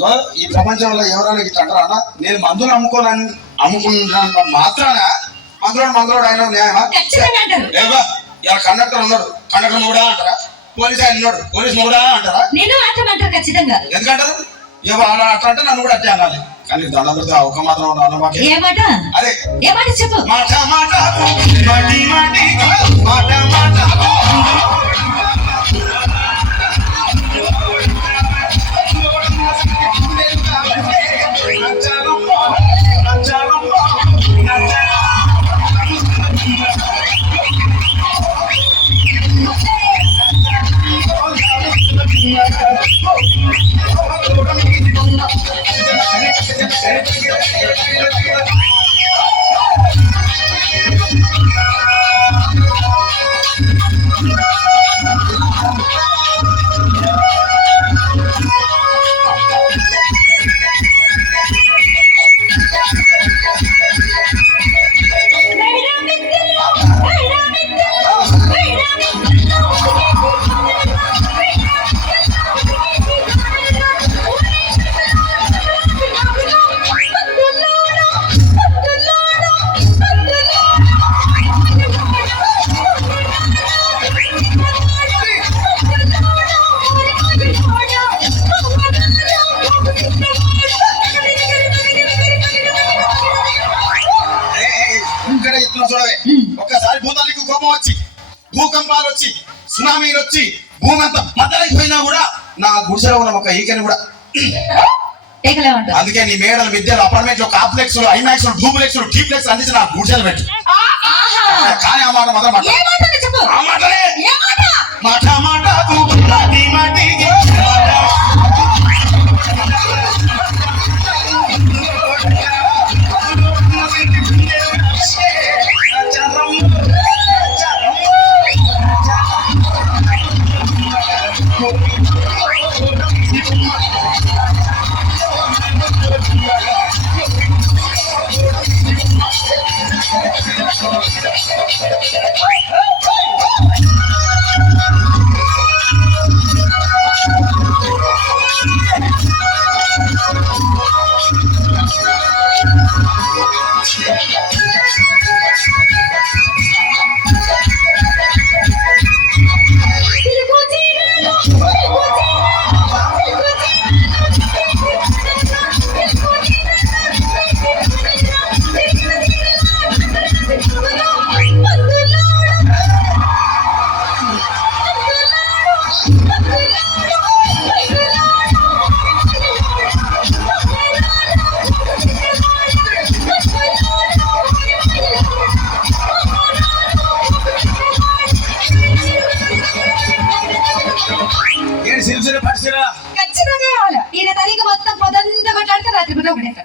ఇగో ఈ ప్రపంచంలో ఎవరైనా ఇట్లా అంటారా? నేను మందులు అమ్ముకుంటున్నా మాత్రాన మందులోడు ఆయన న్యాయమా? ఏవో ఇలా కండక్టర్ ఉన్నాడు, కండక్టర్ మొగుడా అంటారా? పోలీస్ ఆయన ఉన్నాడు, పోలీస్ మొగుడా అంటారా? ఖచ్చితంగా ఎందుకంటారు? ఏవో అలా అట్లా అంటే నన్ను కూడా అట్టే అనాలి. కానీ దండం పెడితే ఒక మాత్రం అదే చెప్పు. మాట మాట మాటి మాటి మాట మాట ఒక్కసారి భూతానికి కోపం వచ్చి, భూకంపాలు వచ్చి, సునామీలు వచ్చి, భూమి అంతా బద్దలైపోయినా కూడా నా గుడిసెలో ఉన్న ఒక ఈకని కూడా అందుకే నీ మేడలు మిద్దెలు అపార్ట్మెంట్ లో కాంప్లెక్స్ ఐమాక్స్ డూప్లెక్స్ డీప్లెక్స్ అందించి నా గుడిసెలు పెట్టు. కానీ ఆ మాట మాత్రం ఆ మాటనే మాట మాట మాటి మాటి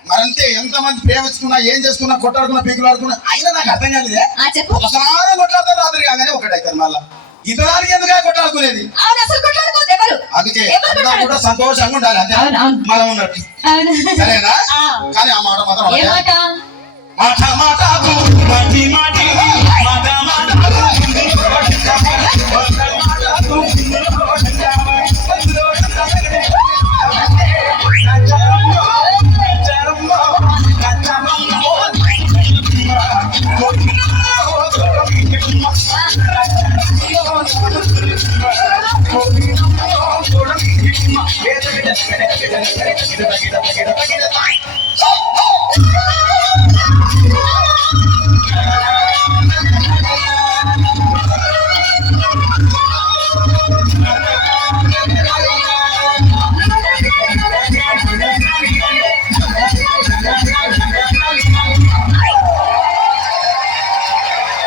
మరంతే ఎంతమంది ప్రేమించుకున్నా ఏం చేసుకున్నా కొట్టాడుకున్నా పీకులు ఆడుకున్నా అయినా నాకు అర్థం కాలేదే. ఒకసారి కొట్లాడతారు రాత్రి కాగానే ఒకటైతారు. మళ్ళా ఇతరానికి ఎందుకు కొట్టాడుకునేది? అందుకే కూడా సంతోషంగా ఉండాలి. అంతే మనం ఉన్నట్టు సరేనా? కానీ ఆ మాట మాత్రం మాట మాట మాటి మాటి మాట మాట